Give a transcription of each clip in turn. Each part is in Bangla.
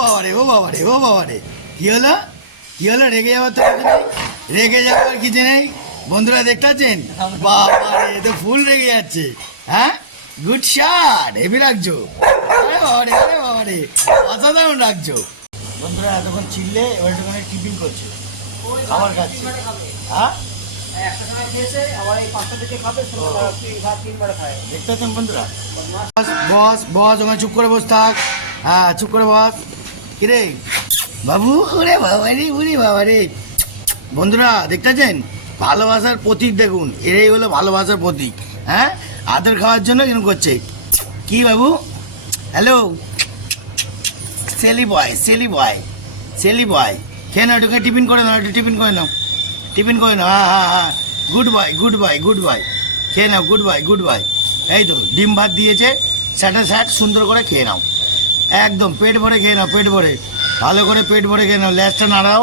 বাবা রে, ও বাবা রে, ও বাবা রে, কি হলো? কি হলো? রেগে যাওয়ার তো কিছু নেই, রেগে যাওয়ার কিছু নেই। বন্ধুরা দেখতে পাচ্ছেন, বাবা রে, এ তো ফুল রেগে যাচ্ছে। হ্যাঁ, গুড শট, হেভি রাখছো। আরে বাবা রে, আরে বাবা রে, অসাধারণ রাখছো। বন্ধুরা এতক্ষণ চিল্লে এবার একটুখানি টিফিন করছে, খাবার খাচ্ছে। হ্যাঁ, দেখতে পাচ্ছেন বন্ধুরা? বস বস, ওখানে চুপ করে বস থাক। হ্যাঁ, চুপ করে বস। কিরে বাবু, ওরে বাবা রে, ওরে বাবা রে। বন্ধুরা দেখতে পাচ্ছেন, ভালোবাসার প্রতীক দেখুন, এরাই হলো ভালোবাসার প্রতীক। হ্যাঁ, আদর খাওয়ার জন্য এরকম করছে। কি বাবু? হ্যালো, সেলি বয়, সেলি বয়, সেলি বয়। খেয়ে নাও, একটু টিফিন করে নাও, একটু টিফিন করে নাও, টিফিন করে নাও। হ্যাঁ হ্যাঁ হ্যাঁ, good boy, good boy, good boy. খেয়ে নাও, গুড বয়, গুড বয়। এই তো ডিম ভাত দিয়েছে, স্যাট সুন্দর করে খেয়ে নাও। একদম পেট ভরে খেয়ে নাও, পেট ভরে, ভালো করে পেট ভরে খেয়ে নাও। ল্যাসটা নাড়াও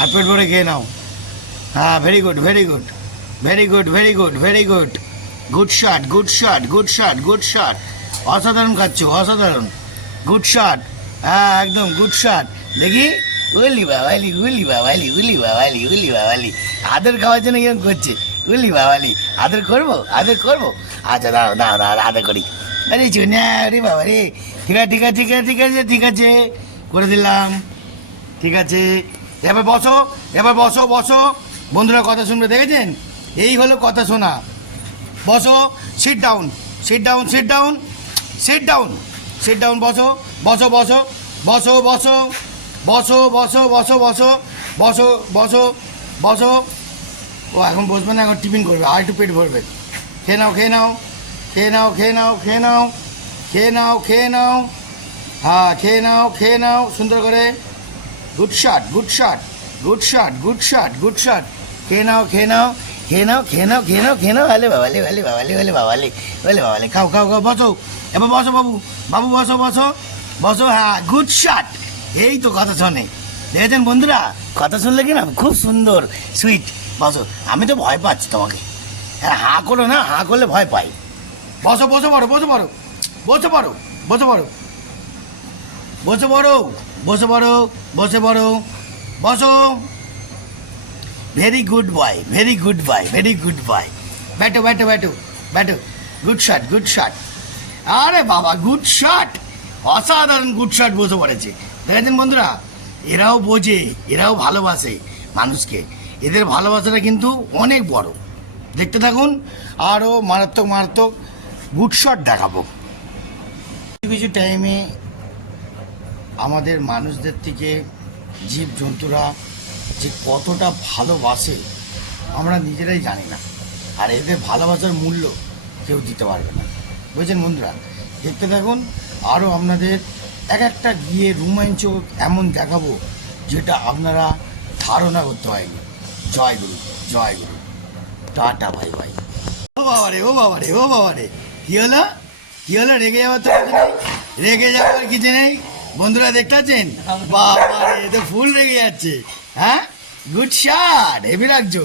আর পেট ভরে খেয়ে নাও। হ্যাঁ, very good, very good, very good, very good, very good. Good shot, good shot, good shot, good shot. অসাধারণ খাচ্ছ, অসাধারণ। গুড শট, হ্যাঁ একদম গুড শট। দেখি, উলি বাবালি, উলি বাবালি, উলি বাবালি, উলি বাবালি। আদর খাওয়ার জন্য কেমন করছে? উলি বাবালি, আদর করবো, আদর করবো। আচ্ছা দাঁড়াও দাঁড়াও দাঁড়াও, আদর করি। আরে চুনা, আরে বাবা রে। ঠিক আছে, ঠিক আছে, ঠিক আছে, ঠিক আছে, ঠিক আছে, করে দিলাম। ঠিক আছে, এবার বসো, এবার বসো, বসো। বন্ধুরা কথা শুনবে, দেখেছেন? এই হলো কথা শোনা। বসো, sit down, sit down, sit down, sit down, sit down. বসো বসো বসো, বসো বসো, বসো বসো, বসো বসো, বসো বসো, বসো। ও এখন বসবে না, এখন টিফিন করবে, আর একটু পেট ভরবে। খেয়ে নাও, খেয়ে নাও, খেয়ে নাও, খেয়ে নাও, খেয়ে নাও, খেয়ে নাও, খেয়ে নাও। হ্যাঁ, খেয়ে নাও, খেয়ে নাও সুন্দর করে। Good shot, good shot, good shot, good shot, good shot. খেয়ে নাও, খেয়ে নাও, খেয়ে নাও, খেয়ে নাও, খেয়ে নাও, খেয়ে নাও। হলে বাবালে, হলে বাবালে, হলে বাবালে, হলে বাবালে। খাও খাও খাও, বসো। এবার বসো বাবু, বাবু বসো, বসো বসো। হ্যাঁ, গুড শট। এই তো কথা শোনে, দেখেছেন বন্ধুরা? কথা শুনলে কি না খুব সুন্দর, সুইট। বসো, আমি তো ভয় পাচ্ছি তোমাকে। হ্যাঁ, হাঁ করো না, হাঁ করলে ভয় পাই। বসো, বসে পড়ো, বসে পড়ো, বসে পড়ো, বসে পড়ো, বসে পড়ো, বসে পড়ো, বসে পড়ো, বসো। Very good boy, very good boy, very good boy. ব্যাটো ব্যাটো ব্যাটো ব্যাটো। Good shot, good shot. আরে বাবা, গুড শট, অসাধারণ গুড শট। বসে পড়েছে, দেখেছেন বন্ধুরা? এরাও বোঝে, এরাও ভালোবাসে মানুষকে। এদের ভালোবাসাটা কিন্তু অনেক বড়। দেখতে থাকুন, আরও মারাত্মক মারাত্মক গুড শট দেখাবো। কিছু কিছু টাইমে আমাদের মানুষদের থেকে জীবজন্তুরা যে কতটা ভালোবাসে আমরা নিজেরাই জানি না। আর এদের ভালোবাসার মূল্য কেউ দিতে পারবে না, বুঝছেন বন্ধুরা? দেখতে থাকুন, আরও আপনাদের এক একটা গিয়ে রোমাঞ্চ এমন দেখাবো যেটা আপনারা ধারণা করতে পারেনি। জয় গুরু, জয় গুরু, টাটা, বাই বাই। ও বাবা রে, ও বাবা রে, ও বাবা রে, কী হলো? কী হলো? রেগে যাওয়ার তো কিছু নেই, রেগে যাওয়ার কিছু নেই। বন্ধুরা দেখতে পাচ্ছেন, বাবা রে, এ তো ফুল রেগে যাচ্ছে। হ্যাঁ, গুড শট, হেভি রাখছো।